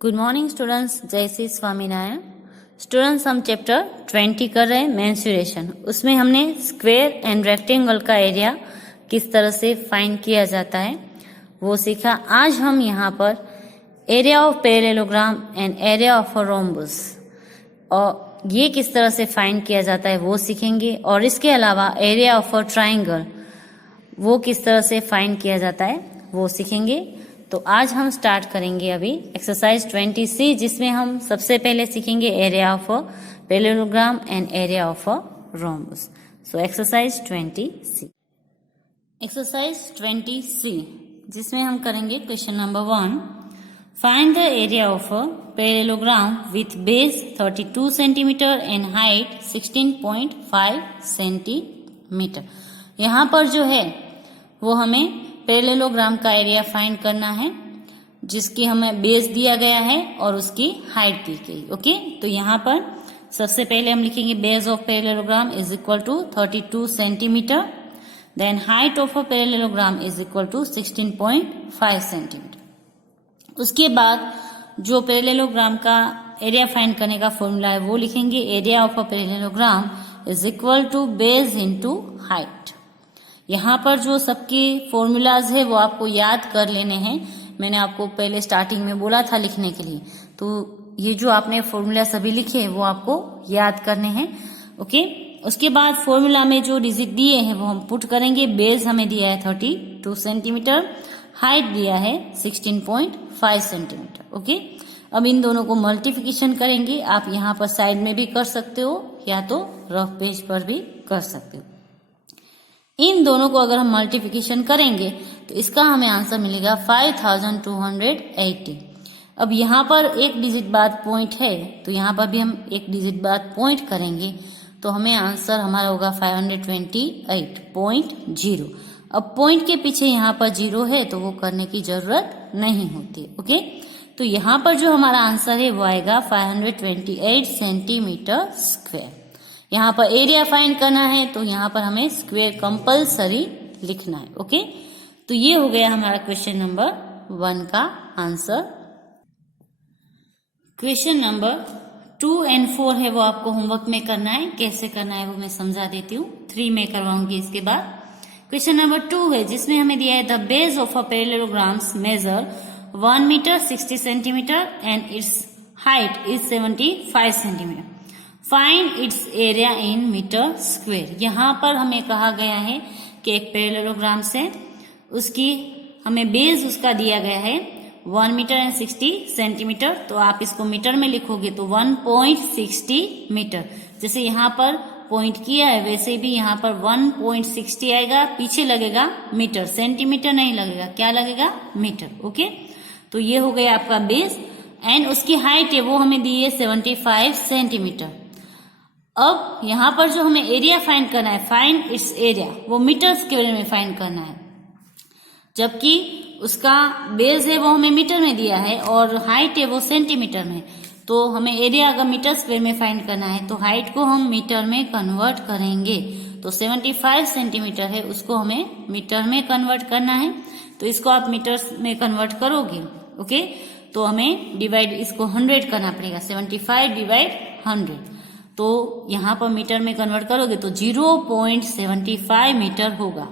Good morning students, जय Shri Swaminarayan. Students, हम chapter 20 कर रहे हैं मेंसुरेशन। उसमें हमने स्क्वायर एंड रेक्टेंगल का एरिया किस तरह से फाइंड किया जाता है वो सीखा। आज हम यहाँ पर area of parallelogram and area of a rhombus और ये किस तरह से फाइंड किया जाता है वो सीखेंगे। और इसके अलावा एरिया ऑफ अ ट्राइंगल वो किस तरह से फाइंड किया जाता है वो सीखेंगे। तो आज हम स्टार्ट करेंगे अभी एक्सरसाइज 20C, जिसमें हम सबसे पहले सीखेंगे area of a parallelogram and area of a rhombus. So exercise 20C। Exercise 20C जिसमें हम करेंगे question number 1, find the area of a parallelogram with base 32 centimetre and height 16.5 centimetre. यहाँ पर जो है वो हमें पैरेललोग्राम का एरिया फाइंड करना है, जिसकी हमें बेस दिया गया है और उसकी हाइट दी गई। ओके, तो यहाँ पर सबसे पहले हम लिखेंगे base of parallelogram is equal to 32 centimetre, then height of a parallelogram is equal to 16.5 centimetre. उसके बाद जो पैरेललोग्राम का एरिया फाइंड करने का फॉर्मूला है वो लिखेंगे area of a parallelogram is equal to base into height. यहाँ पर जो सबके फॉर्मूलाज है वो आपको याद कर लेने हैं। मैंने आपको पहले स्टार्टिंग में बोला था लिखने के लिए, तो ये जो आपने फॉर्मूला सभी लिखे वो आपको याद करने हैं। ओके, उसके बाद फॉर्मूला में जो डिजिट दिए हैं वो हम पुट करेंगे। बेस हमें दिया है 32 सेंटीमीटर, हाइट दिया है 16.5 सेंटीमीटर। ओके, अब इन दोनों को मल्टीप्लिकेशन करेंगे। आप यहाँ पर साइड में भी कर सकते हो या तो रफ पेज पर भी कर सकते हो। इन दोनों को अगर हम मल्टीप्लिकेशन करेंगे तो इसका हमें आंसर मिलेगा 5280। अब यहाँ पर एक डिजिट बाद पॉइंट है तो यहाँ पर भी हम एक डिजिट बाद पॉइंट करेंगे तो हमें आंसर हमारा होगा 528.0। अब पॉइंट के पीछे यहाँ पर 0 है तो वो करने की जरूरत नहीं होती। ओके, तो यहाँ पर जो हमारा आंसर है वो आएगा 528 सेंटीमीटर स्क्वायर। यहाँ पर एरिया फाइंड करना है तो यहाँ पर हमें स्क्वायर कंपलसरी लिखना है। ओके, तो ये हो गया हमारा क्वेश्चन नंबर 1 का आंसर। क्वेश्चन नंबर 2 और 4 है वो आपको होमवर्क में करना है। कैसे करना है वो मैं समझा देती हूँ, 3 में करवाऊंगी इसके बाद। क्वेश्चन नंबर 2 है जिसमें हमें दिया है the base of a parallelograms measure 1 metre 60 centimetre and its height is 75 centimetre. Find its area in metre square. यहाँ पर हमें कहा गया है कि एक पैरेललोग्राम से उसकी हमें बेस उसका दिया गया है 1 मीटर एंड 60 सेंटीमीटर। तो आप इसको मीटर में लिखोगे तो 1.60 मीटर। जैसे यहाँ पर पॉइंट किया है वैसे भी यहाँ पर 1.60 आएगा, पीछे लगेगा मीटर, सेंटीमीटर नहीं लगेगा, क्या लगेगा, मीटर। ओके, तो ये हो गया आपका बेस एंड उसकी हाइट है वो हमें दी है 75 सेंटीमीटर। अब यहाँ पर जो हमें एरिया फाइंड करना है, फाइंड इट्स एरिया, वो मीटर स्क्वायर में फाइंड करना है, जबकि उसका बेस है वो हमें मीटर में दिया है और हाइट है वो सेंटीमीटर में। तो हमें एरिया अगर मीटर स्क्वायर में फाइंड करना है तो हाइट को हम मीटर में कन्वर्ट करेंगे। तो 75 सेंटीमीटर है उसको हमें मीटर में कन्वर्ट करना है, तो इसको आप मीटर में कन्वर्ट करोगे। ओके, तो हमें डिवाइड इसको 100 करना पड़ेगा, 75 डिवाइड 100। तो यहाँ पर मीटर में कन्वर्ट करोगे तो 0.75 मीटर होगा।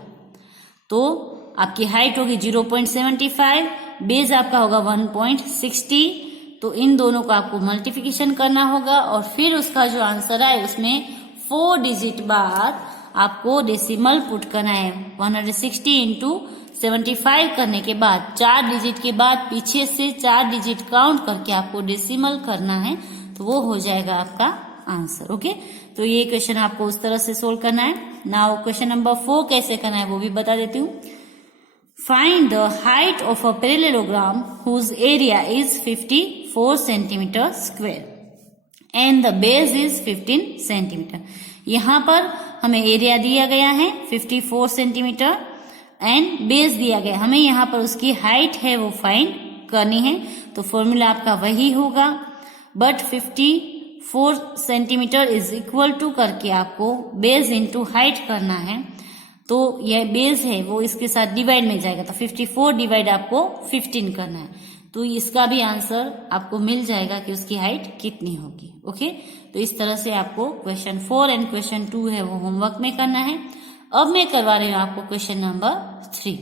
तो आपकी हाइट होगी 0.75, बेस आपका होगा 1.60। तो इन दोनों को आपको मल्टीप्लिकेशन करना होगा और फिर उसका जो आंसर आए उसमें 4 डिजिट बाद आपको डेसिमल पुट करना है। 160 इंटू 75 करने के बाद 4 डिजिट के बाद पीछे से 4 डिजिट काउंट करके आपको डेसिमल करना है, तो वो हो जाएगा आपका आंसर। ओके, तो ये क्वेश्चन आपको उस तरह से सोल्व करना है। नाउ क्वेश्चन नंबर 4 कैसे करना है वो भी बता देती हूँ। Find the height of a parallelogram whose area is 54 centimetre square and the base is 15 centimetre. यहाँ पर हमें एरिया दिया गया है 54 सेंटीमीटर एंड बेस दिया गया, हमें यहाँ पर उसकी हाइट है वो फाइंड करनी है। तो फॉर्मूला आपका वही होगा, but 54 centimetre is equal to करके आपको बेस इंटू हाइट करना है। तो यह बेस है वो इसके साथ डिवाइड में जाएगा, तो 54 डिवाइड आपको 15 करना है। तो इसका भी आंसर आपको मिल जाएगा कि उसकी हाइट कितनी होगी। ओके, तो इस तरह से आपको क्वेश्चन 4 एंड क्वेश्चन 2 है वो होमवर्क में करना है। अब मैं करवा रही हूँ आपको क्वेश्चन नंबर 3।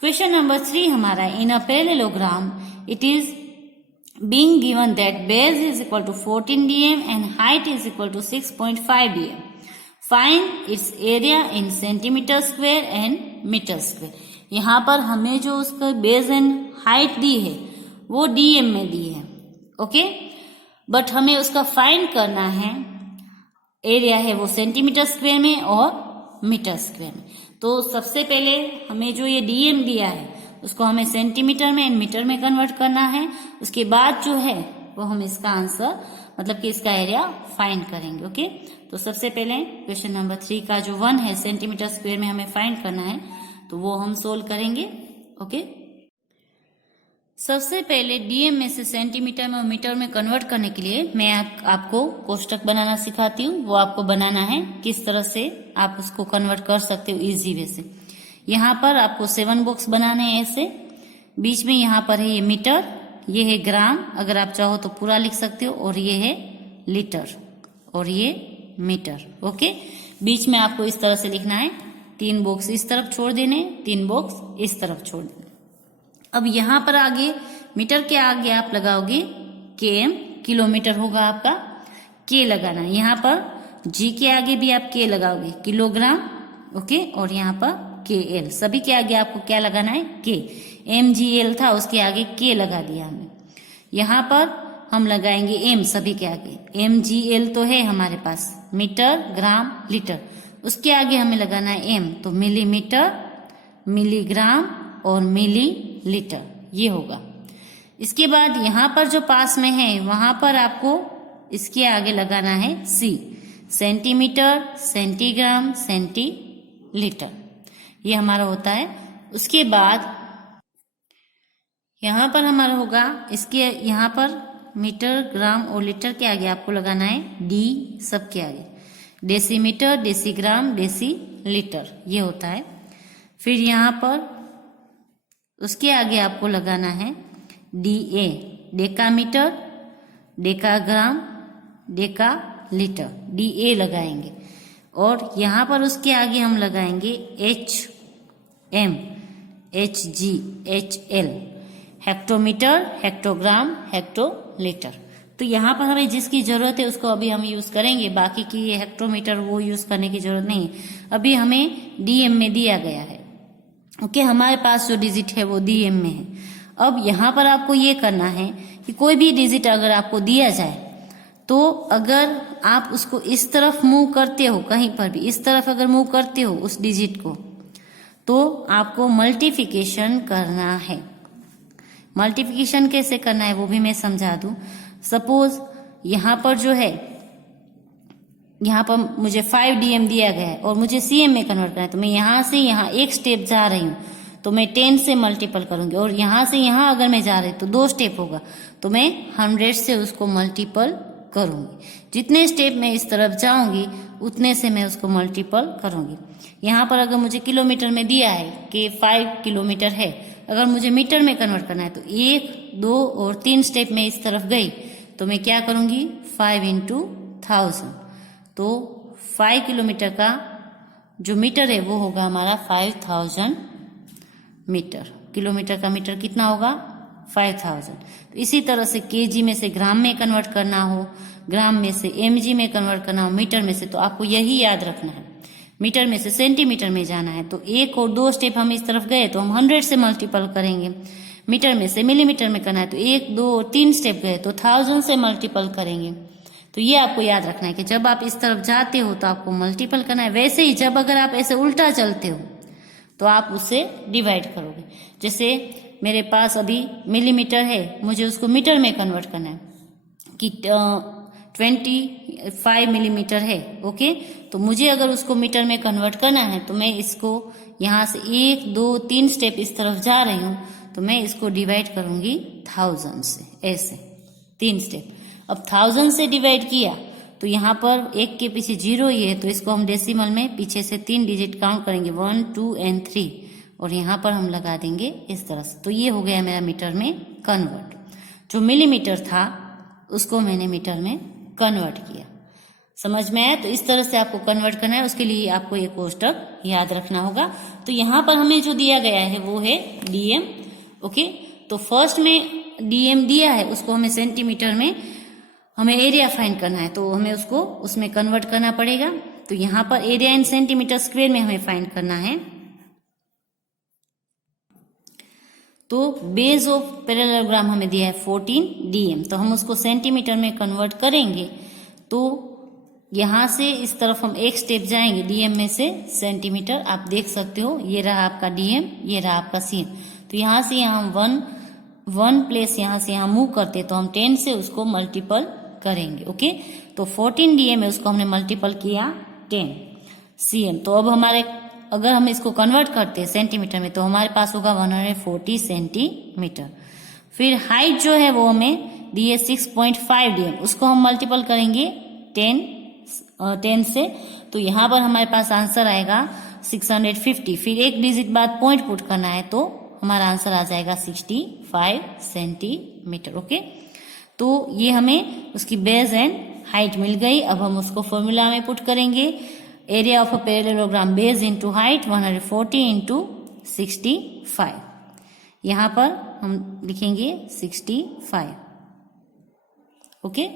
क्वेश्चन नंबर 3 हमारा in a parallelogram it is being given that base is equal to 14 dm and height is equal to 6.5 dm. Find its area in centimeter square and meter square. यहाँ पर हमें जो उसका base and height दी है वो DM में दी है। Okay, but हमें उसका फाइंड करना है, एरिया है वो सेंटीमीटर स्क्वायर में और मीटर स्क्वायर में। तो सबसे पहले हमें जो ये डीएम दिया है उसको हमें सेंटीमीटर में एंड मीटर में कन्वर्ट करना है। उसके बाद जो है वो हम इसका आंसर मतलब कि इसका एरिया फाइंड करेंगे। ओके, तो सबसे पहले क्वेश्चन नंबर 3 का जो 1 है सेंटीमीटर स्क्वायर में हमें फाइंड करना है, तो वो हम सोल्व करेंगे। ओके, सबसे पहले डीएम में से सेंटीमीटर में और मीटर में कन्वर्ट करने के लिए मैं आपको कोष्टक बनाना सिखाती हूँ। वो आपको बनाना है, किस तरह से आप उसको कन्वर्ट कर सकते हो इजी वे से। यहाँ पर आपको 7 बॉक्स बनाने हैं ऐसे। बीच में यहाँ पर है ये मीटर, ये है ग्राम, अगर आप चाहो तो पूरा लिख सकते हो, और ये है लीटर और ये मीटर। ओके, बीच में आपको इस तरह से लिखना है, 3 बॉक्स इस तरफ छोड़ देने, 3 बॉक्स इस तरफ छोड़ देने। अब यहाँ पर आगे मीटर के आगे आप लगाओगे केएम, किलोमीटर होगा आपका, के लगाना है। यहाँ पर जी के आगे भी आप के लगाओगे, किलोग्राम। ओके, और यहाँ पर के एल, सभी के आगे आपको क्या लगाना है, के। एम जी एल था उसके आगे के लगा दिया हमने। यहाँ पर हम लगाएंगे एम सभी के आगे, एम जी एल तो है हमारे पास, मीटर ग्राम लीटर, उसके आगे हमें लगाना है एम, तो मिलीमीटर, मिलीग्राम और मिली लीटर, ये होगा। इसके बाद यहाँ पर जो पास में है वहां पर आपको इसके आगे लगाना है सी, सेंटीमीटर, सेंटीग्राम, सेंटीलीटर, ये हमारा होता है। उसके बाद यहाँ पर हमारा होगा, इसके यहाँ पर मीटर, ग्राम और लीटर के आगे आपको लगाना है डी, सबके आगे डेसीमीटर, डेसीग्राम, डेसीलीटर, ये होता है। फिर यहाँ पर उसके आगे आपको लगाना है DA, decametre, decagram, decalitre, DA लगाएंगे। और यहाँ पर उसके आगे हम लगाएंगे H M, H G, H L, hectometre, hectogram, hectolitre. तो यहाँ पर हमें जिसकी जरूरत है उसको अभी हम यूज करेंगे, बाकी की ये हेक्टोमीटर वो यूज करने की जरूरत नहीं है। अभी हमें डीएम में दिया गया है। ओके, हमारे पास जो डिजिट है वो डीएम में है। अब यहाँ पर आपको ये करना है कि कोई भी डिजिट अगर आपको दिया जाए तो अगर आप उसको इस तरफ मूव करते हो, कहीं पर भी इस तरफ अगर मूव करते हो उस डिजिट को, तो आपको मल्टीप्लिकेशन करना है। मल्टीप्लिकेशन कैसे करना है वो भी मैं समझा दूं। सपोज यहाँ पर जो है, यहाँ पर मुझे 5 डीएम दिया गया है और मुझे सीएम में कन्वर्ट करना है, तो मैं यहाँ से यहाँ एक स्टेप जा रही हूँ तो मैं 10 से मल्टीपल करूंगी, और यहाँ से यहाँ अगर मैं जा रही तो 2 स्टेप होगा तो मैं 100 से उसको मल्टीपल करूंगी। जितने स्टेप में इस तरफ जाऊंगी उतने से मैं उसको मल्टीपल करूंगी। यहाँ पर अगर मुझे किलोमीटर में दिया है कि 5 किलोमीटर है, अगर मुझे मीटर में कन्वर्ट करना है तो 1, 2 और 3 स्टेप में इस तरफ गई तो मैं क्या करूंगी, 5 into 1000, तो 5 किलोमीटर का जो मीटर है वो होगा हमारा 5000 मीटर। किलोमीटर का मीटर कितना होगा, 5000। तो इसी तरह से केजी में से ग्राम में कन्वर्ट करना हो, ग्राम में से एमजी में कन्वर्ट करना हो, मीटर में से, तो आपको यही याद रखना है। मीटर में से सेंटीमीटर में जाना है तो 1 और 2 स्टेप हम इस तरफ गए तो हम 100 से मल्टीपल करेंगे। मीटर में से मिलीमीटर में करना है तो 1, 2 और 3 स्टेप गए तो 1000 से मल्टीपल करेंगे। तो ये आपको याद रखना है कि जब आप इस तरफ जाते हो तो आपको मल्टीपल करना है। वैसे ही जब अगर आप ऐसे उल्टा चलते हो तो आप उससे डिवाइड करोगे। जैसे मेरे पास अभी मिलीमीटर है, मुझे उसको मीटर में कन्वर्ट करना है कि 25 मिलीमीटर है। ओके, तो मुझे अगर उसको मीटर में कन्वर्ट करना है तो मैं इसको यहाँ से 1, 2, 3 स्टेप इस तरफ जा रही हूँ तो मैं इसको डिवाइड करूंगी 1000 से, ऐसे 3 स्टेप। अब 1000 से डिवाइड किया तो यहाँ पर 1 के पीछे 0 ही है तो इसको हम डेसिमल में पीछे से 3 डिजिट काउंट करेंगे, 1, 2 एंड 3, और यहाँ पर हम लगा देंगे इस तरह से। तो ये हो गया मेरा मीटर में कन्वर्ट। जो मिलीमीटर था उसको मैंने मीटर में कन्वर्ट किया। समझ में आया? तो इस तरह से आपको कन्वर्ट करना है, उसके लिए आपको ये कोष्टक याद रखना होगा। तो यहाँ पर हमें जो दिया गया है वो है डीएम। ओके, तो फर्स्ट में डीएम दिया है, उसको हमें सेंटीमीटर में हमें एरिया फाइंड करना है, तो हमें उसको उसमें कन्वर्ट करना पड़ेगा। तो यहाँ पर एरिया इन सेंटीमीटर स्क्वायर में हमें फाइंड करना है। तो बेस ऑफ पैरेललोग्राम हमें दिया है 14 डीएम, तो हम उसको सेंटीमीटर में कन्वर्ट करेंगे। तो यहां से इस तरफ हम एक स्टेप जाएंगे, डीएम में से सेंटीमीटर, आप देख सकते हो ये रहा आपका डीएम, ये रहा आपका सीएम। तो यहां से यहां वन प्लेस यहां से यहां मूव करते तो हम 10 से उसको मल्टीपल करेंगे। ओके, तो 14 डीएम है, उसको हमने मल्टीपल किया 10 सीएम। तो अब हमारे अगर हम इसको कन्वर्ट करते हैं सेंटीमीटर में तो हमारे पास होगा 140 सेंटीमीटर। फिर हाइट जो है वो हमें दी है 6.5 डीएम, उसको हम मल्टीपल करेंगे 10 से, तो यहाँ पर हमारे पास आंसर आएगा 650। फिर एक डिजिट बाद पॉइंट पुट करना है तो हमारा आंसर आ जाएगा 65 सेंटीमीटर। ओके, तो ये हमें उसकी बेस एंड हाइट मिल गई। अब हम उसको फॉर्मूला में पुट करेंगे, area of a parallelogram base into height 140 into 65। यहाँ पर हम लिखेंगे 65। ओके,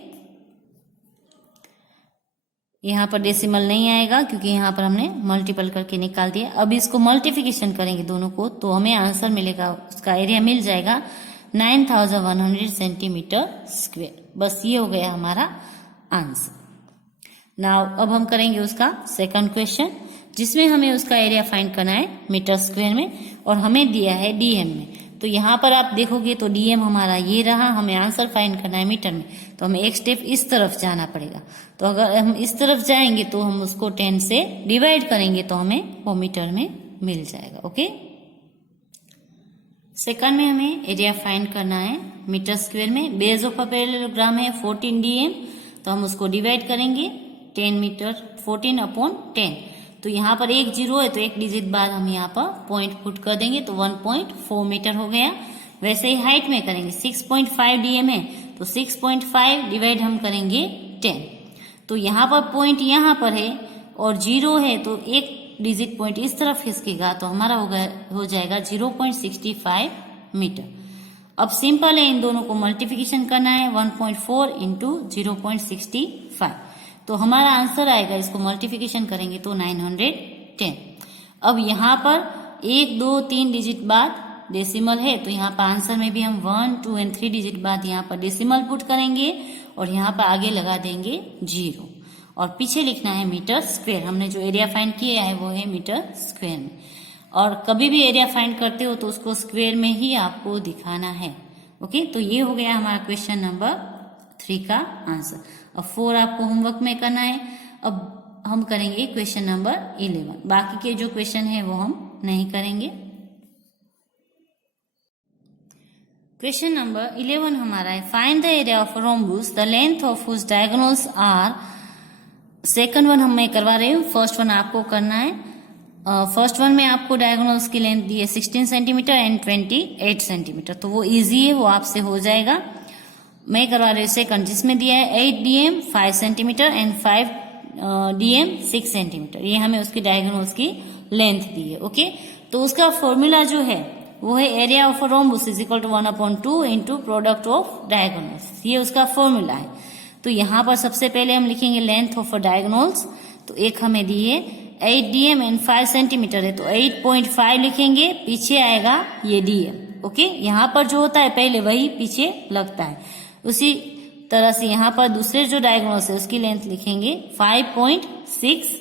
यहाँ पर डेसिमल नहीं आएगा क्योंकि यहाँ पर हमने मल्टीपल करके निकाल दिया। अब इसको मल्टीप्लिकेशन करेंगे दोनों को तो हमें आंसर मिलेगा, उसका एरिया मिल जाएगा 9100 सेंटीमीटर स्क्वायर। बस ये हो गया हमारा आंसर। नाउ अब हम करेंगे उसका सेकंड क्वेश्चन, जिसमें हमें उसका एरिया फाइंड करना है मीटर स्क्वायर में और हमें दिया है डीएम में। तो यहाँ पर आप देखोगे तो डीएम हमारा ये रहा, हमें आंसर फाइंड करना है मीटर में, तो हमें एक स्टेप इस तरफ जाना पड़ेगा। तो अगर हम इस तरफ जाएंगे तो हम उसको 10 से डिवाइड करेंगे तो हमें वो मीटर में मिल जाएगा। ओके, सेकंड में हमें एरिया फाइंड करना है मीटर स्क्वायर में। बेस ऑफ अ पैरेललोग्राम है 14 डीएम, तो हम उसको डिवाइड करेंगे 10 मीटर 14 अपॉन 10। तो यहाँ पर एक जीरो है तो एक डिजिट बाद हम यहाँ पर पॉइंट पुट कर देंगे तो 1.4 मीटर हो गया। वैसे ही हाइट में करेंगे, 6.5 डीएम है तो 6.5 डिवाइड हम करेंगे 10। तो यहाँ पर पॉइंट यहाँ पर है और जीरो है तो एक डिजिट पॉइंट इस तरफ खिसकेगा तो हमारा हो जाएगा 0.65 मीटर। अब सिंपल है, इन दोनों को मल्टीप्लिकेशन करना है 1.4 इंटू 0.65, तो हमारा आंसर आएगा, इसको मल्टीप्लिकेशन करेंगे तो 910। अब यहाँ पर 1 2 3 डिजिट बाद डेसिमल है तो यहाँ पर आंसर में भी हम 1 2 एंड 3 डिजिट बाद यहाँ पर डेसिमल पुट करेंगे और यहाँ पर आगे लगा देंगे 0 और पीछे लिखना है मीटर स्क्वायर। हमने जो एरिया फाइंड किया है वो है मीटर स्क्वायर में, और कभी भी एरिया फाइंड करते हो तो उसको स्क्वायर में ही आपको दिखाना है। ओके, तो ये हो गया हमारा क्वेश्चन नंबर 3 का आंसर। अब 4 आपको होमवर्क में करना है। अब हम करेंगे क्वेश्चन नंबर 11, बाकी के जो क्वेश्चन है वो हम नहीं करेंगे। क्वेश्चन नंबर 11 हमारा है, find the area of rhombus the length of whose diagonals are. Second one हम मैं करवा रही हूँ, फर्स्ट वन आपको करना है। फर्स्ट वन में आपको डायगोनल्स की लेंथ दी है 16 सेंटीमीटर एंड 28 सेंटीमीटर, तो वो इजी है, वो आपसे हो जाएगा। मैं करवा रही हूँ सेकंड, जिसमें दिया है 8 DM 5 centimetre and 5 DM 6 centimetre. ये हमें उसकी डायगोनल्स की लेंथ दी है। ओके, तो उसका फॉर्मूला जो है वो है area of rhombus is equal to 1/2 into product of diagonals, ये उसका फॉर्मूला है। तो यहाँ पर सबसे पहले हम लिखेंगे लेंथ ऑफ डायगोनल्स, तो एक हमें दी है 8 डीएम एंड 5 सेंटीमीटर है तो 8.5 लिखेंगे, पीछे आएगा ये डीएम। ओके, यहाँ पर जो होता है पहले वही पीछे लगता है। उसी तरह से यहाँ पर दूसरे जो डायगोनल्स है उसकी लेंथ लिखेंगे 5.6।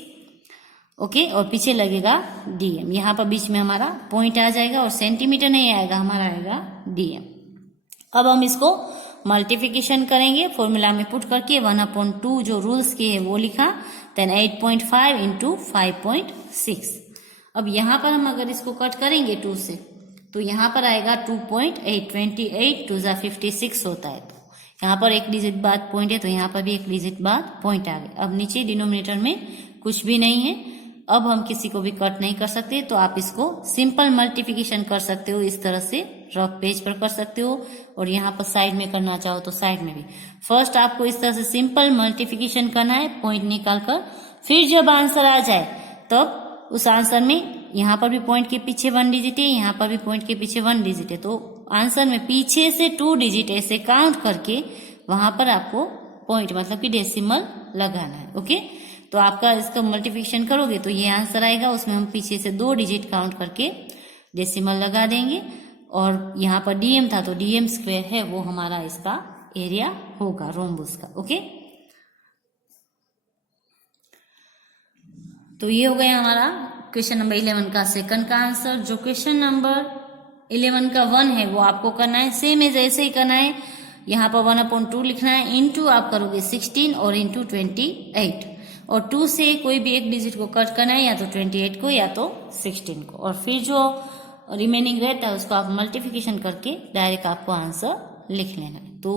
ओके, और पीछे लगेगा डीएम, यहाँ पर बीच में हमारा पॉइंट आ जाएगा और सेंटीमीटर नहीं आएगा, हमारा आएगा डीएम। अब हम इसको मल्टीप्लिकेशन करेंगे फॉर्मूला में पुट करके 1/2 जो रूल्स की है वो लिखा, देन 8.5 इंटू 5.6। अब यहाँ पर हम अगर इसको कट करेंगे 2 से तो यहाँ पर आएगा 2.8, 28 2 जा 56 होता है। तो यहाँ पर एक डिजिट बाद पॉइंट है तो यहाँ पर भी एक डिजिट बाद पॉइंट आ गया। अब नीचे डिनोमिनेटर में कुछ भी नहीं है, अब हम किसी को भी कट नहीं कर सकते, तो आप इसको सिंपल मल्टीप्लिकेशन कर सकते हो इस तरह से रफ पेज पर कर सकते हो, और यहाँ पर साइड में करना चाहो तो साइड में भी। फर्स्ट आपको इस तरह से सिंपल मल्टीप्लिकेशन करना है पॉइंट निकालकर, फिर जब आंसर आ जाए तब उस आंसर में यहाँ पर भी पॉइंट के पीछे 1 डिजिट है, यहाँ पर भी पॉइंट के पीछे 1 डिजिट है, तो आंसर में पीछे से 2 डिजिट ऐसे काउंट करके वहां पर आपको पॉइंट मतलब कि डेसिमल लगाना है। ओके, तो आपका इसका मल्टीप्लिकेशन करोगे तो ये आंसर आएगा, उसमें हम पीछे से 2 डिजिट काउंट करके डेसिमल लगा देंगे, और यहाँ पर डीएम था तो डीएम स्क्वायर है वो हमारा इसका एरिया होगा रोम्बस का। ओके, तो ये हो गया हमारा क्वेश्चन नंबर 11 का सेकंड का आंसर। जो क्वेश्चन नंबर 11 का 1 है वो आपको करना है सेम एज ऐसे ही करना है, यहाँ पर 1/2 लिखना है, इनटू आप करोगे 16 और इनटू 28, और 2 से कोई भी एक डिजिट को कट करना है, या तो 28 को या तो 16 को, और फिर जो रिमेनिंग रहता है उसको आप मल्टीप्लिकेशन करके डायरेक्ट आपको आंसर लिख लेना है। तो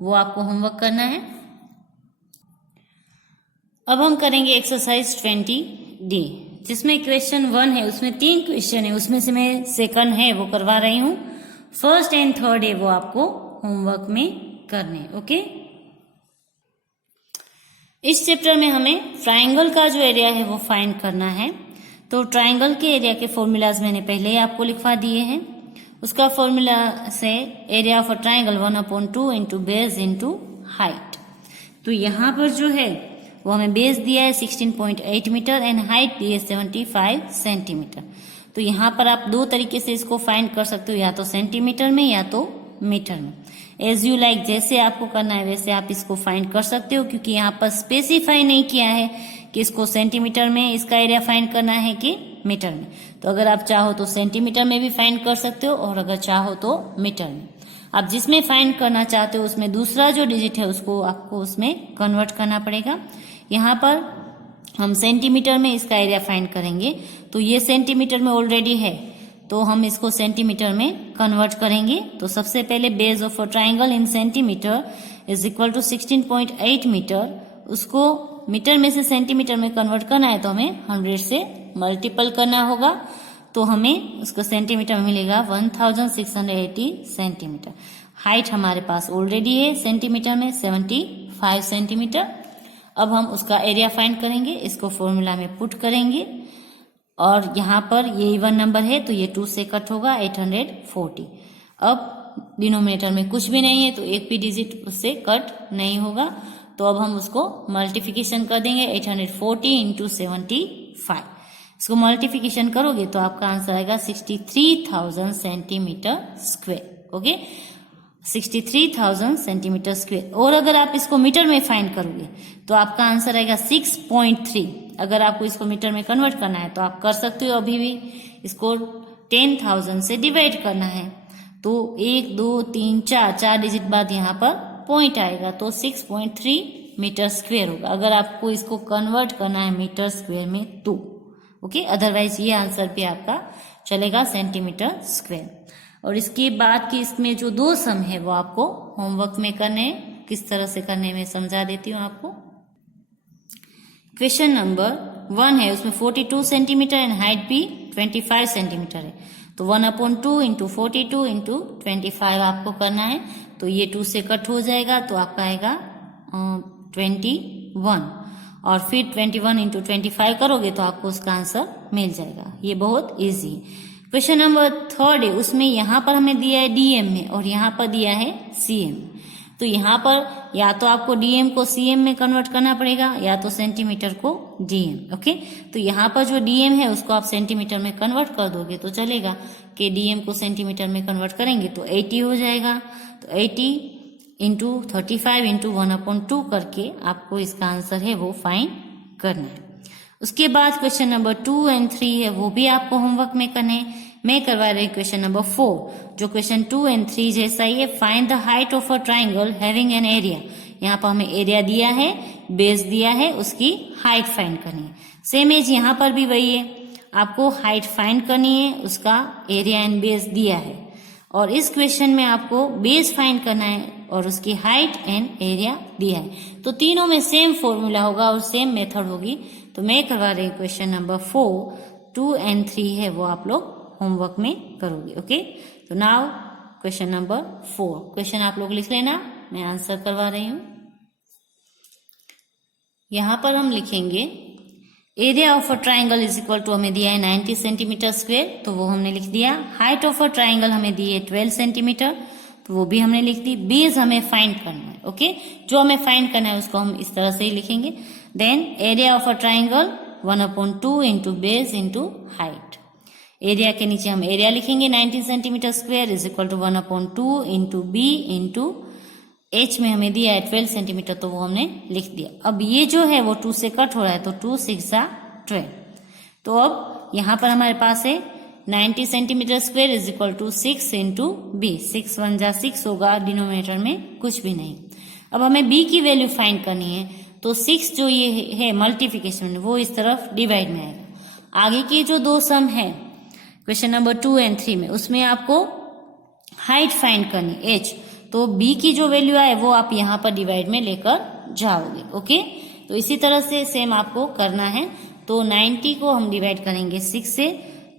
वो आपको होमवर्क करना है। अब हम करेंगे एक्सरसाइज 20D, जिसमें क्वेश्चन 1 है, उसमें 3 क्वेश्चन है, उसमें से मैं सेकंड है वो करवा रही हूँ, फर्स्ट एंड थर्ड है वो आपको होमवर्क में करने। ओके, इस चैप्टर में हमें ट्राइंगल का जो एरिया है वो फाइंड करना है। तो ट्राइंगल के एरिया के फॉर्मूलाज मैंने पहले ही आपको लिखवा दिए हैं। उसका फॉर्मूला से area of a triangle 1/2 into base into height. तो यहाँ पर जो है वो हमें बेस दिया है 16.8 मीटर एंड हाइट दी है 75 सेंटीमीटर। तो यहाँ पर आप 2 तरीके से इसको फाइंड कर सकते हो, या तो सेंटीमीटर में या तो मीटर में, एज यू लाइक, जैसे आपको करना है वैसे आप इसको फाइंड कर सकते हो, क्योंकि यहाँ पर स्पेसिफाई नहीं किया है कि इसको सेंटीमीटर में इसका एरिया फाइंड करना है कि मीटर में। तो अगर आप चाहो तो सेंटीमीटर में भी फाइंड कर सकते हो, और अगर चाहो तो मीटर में। आप जिसमें फाइंड करना चाहते हो उसमें दूसरा जो डिजिट है उसको आपको उसमें कन्वर्ट करना पड़ेगा। यहाँ पर हम सेंटीमीटर में इसका एरिया फाइंड करेंगे, तो ये सेंटीमीटर में ऑलरेडी है, तो हम इसको सेंटीमीटर में कन्वर्ट करेंगे। तो सबसे पहले base of a triangle in centimetre is equal to 16.8 metre, उसको मीटर में से सेंटीमीटर में कन्वर्ट करना है तो हमें 100 से मल्टीपल करना होगा, तो हमें उसको सेंटीमीटर में मिलेगा 1680 सेंटीमीटर। हाइट हमारे पास ऑलरेडी है सेंटीमीटर में 75 सेंटीमीटर। अब हम उसका एरिया फाइंड करेंगे, इसको फॉर्मूला में पुट करेंगे, और यहाँ पर ये इवन नंबर है तो ये 2 से कट होगा 840। अब डिनोमिनेटर में कुछ भी नहीं है तो एक भी डिजिट उससे कट नहीं होगा, तो अब हम उसको मल्टीप्लिकेशन कर देंगे 840 इंटू 75। इसको मल्टीप्लिकेशन करोगे तो आपका आंसर आएगा 63,000 centimetre square. Okay, 63,000 centimetre square. और अगर आप इसको मीटर में फाइंड करोगे तो आपका आंसर आएगा 6.3। अगर आपको इसको मीटर में कन्वर्ट करना है तो आप कर सकते हो, अभी भी इसको 10,000 से डिवाइड करना है, तो 1 2 3 4 डिजिट बाद यहाँ पर पॉइंट आएगा, तो 6.3 मीटर स्क्वायर होगा अगर आपको इसको कन्वर्ट करना है मीटर स्क्वायर में तो। ओके, अदरवाइज ये आंसर भी आपका चलेगा सेंटीमीटर स्क्वायर। और इसके बाद की इसमें जो 2 सम है वो आपको होमवर्क में करने हैं। किस तरह से करने में समझा देती हूँ आपको। क्वेश्चन नंबर 1 है, उसमें 42 सेंटीमीटर एंड हाइट भी 25 सेंटीमीटर है, तो 1/2 इंटू 42 इंटू 25 आपको करना है। तो ये 2 से कट हो जाएगा तो आपका आएगा 21, और फिर 21 इंटू 25 करोगे तो आपको उसका आंसर मिल जाएगा। ये बहुत इजी है। क्वेश्चन नंबर 3 है, उसमें यहाँ पर हमें दिया है डीएम में और यहाँ पर दिया है सीएम। तो यहाँ पर या तो आपको डीएम को सीएम में कन्वर्ट करना पड़ेगा या तो सेंटीमीटर को डीएम। ओके, तो यहाँ पर जो डीएम है उसको आप सेंटीमीटर में कन्वर्ट कर दोगे तो चलेगा, कि डीएम को सेंटीमीटर में कन्वर्ट करेंगे तो 80 हो जाएगा। तो 80 इंटू 35 इंटू 1/2 करके आपको इसका आंसर है वो फाइंड करना है। उसके बाद क्वेश्चन नंबर 2 एंड 3 है, वो भी आपको होमवर्क में करने हैं। मैं करवा रही क्वेश्चन नंबर 4, जो क्वेश्चन 2 एंड 3 जैसा ही है। Find the height of a triangle having an area. यहाँ पर हमें एरिया दिया है, बेस दिया है, उसकी हाइट फाइंड करनी है। सेम एज यहाँ पर भी वही है, आपको हाइट फाइंड करनी है, उसका एरिया एंड बेस दिया है। और इस क्वेश्चन में आपको बेस फाइंड करना है और उसकी हाइट एंड एरिया दिया है। तो तीनों में सेम फॉर्मूला होगा और सेम मेथड होगी। तो मैं करवा रही हूँ क्वेश्चन नंबर 4, 2 एंड 3 है वो आप लोग होमवर्क में करोगे। ओके, तो नाउ क्वेश्चन नंबर 4। क्वेश्चन आप लोग लिख लेना, मैं आंसर करवा रही हूं। यहां पर हम लिखेंगे area of a triangle is equal to, हमें दिया है 90 सेंटीमीटर स्क्वायर, तो वो हमने लिख दिया। हाइट ऑफ अ ट्राइंगल हमें दी है 12 सेंटीमीटर, तो वो भी हमने लिख दी। बेस हमें फाइंड करना है, ओके, जो हमें फाइंड करना है उसको हम इस तरह से ही लिखेंगे। Then area of a triangle 1/2 into base into height. Area के नीचे हम एरिया लिखेंगे 90 centimetre square is equal to 1/2 into B into H में हमें दिया है 12 सेंटीमीटर, तो वो हमने लिख दिया। अब ये जो है वो 2 से कट हो रहा है, तो 2 6 12। तो अब यहां पर हमारे पास है 90 centimetre square is equal to 6 into B. 6 1 जा 6 होगा, डिनोमिनेटर में कुछ भी नहीं। अब हमें बी की वैल्यू फाइंड करनी है, तो 6 जो ये है मल्टीप्लीकेशन में, वो इस तरफ डिवाइड में आएगा। आगे के जो दो सम है क्वेश्चन नंबर 2 और 3 में, उसमें आपको हाइट फाइंड करनी एच, तो बी की जो वैल्यू आए वो आप यहाँ पर डिवाइड में लेकर जाओगे, ओके। तो इसी तरह से सेम आपको करना है। तो 90 को हम डिवाइड करेंगे 6 से,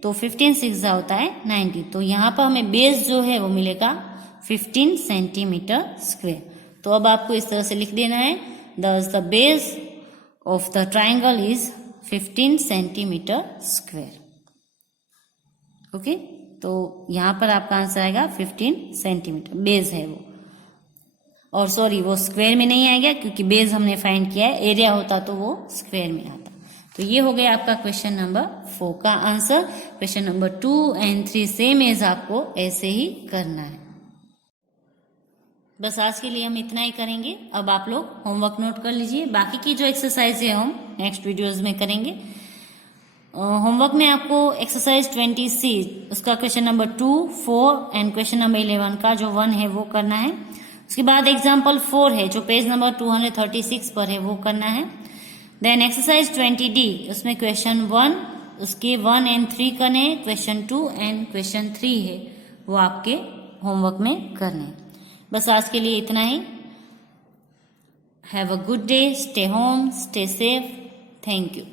तो 15 6 होता है 90। तो यहाँ पर हमें बेस जो है वो मिलेगा 15 सेंटीमीटर स्क्वायर। तो अब आपको इस तरह से लिख देना है, the base of the triangle is 15 centimetre square, okay. तो यहां पर आपका आंसर आएगा 15 सेंटीमीटर, बेस है वो। और सॉरी, वो स्क्वायर में नहीं आएगा क्योंकि बेस हमने फाइंड किया है, एरिया होता तो वो स्क्वायर में आता। तो ये हो गया आपका क्वेश्चन नंबर 4 का आंसर। क्वेश्चन नंबर 2 और 3 सेम एज आपको ऐसे ही करना है। बस आज के लिए हम इतना ही करेंगे। अब आप लोग होमवर्क नोट कर लीजिए, बाकी की जो एक्सरसाइज है हम नेक्स्ट वीडियोज में करेंगे। होमवर्क में आपको एक्सरसाइज 20C उसका question number 2, 4 and question number 11 का जो 1 है वो करना है। उसके बाद एग्जाम्पल 4 है जो पेज नंबर 236 पर है, वो करना है। देन एक्सरसाइज 20D उसमें क्वेश्चन 1, उसके 1 और 3 करने हैं। क्वेश्चन 2 एंड क्वेश्चन 3 है वो आपके होमवर्क में करने हैं। बस आज के लिए इतना ही। Have a good day, stay home, stay safe, thank you.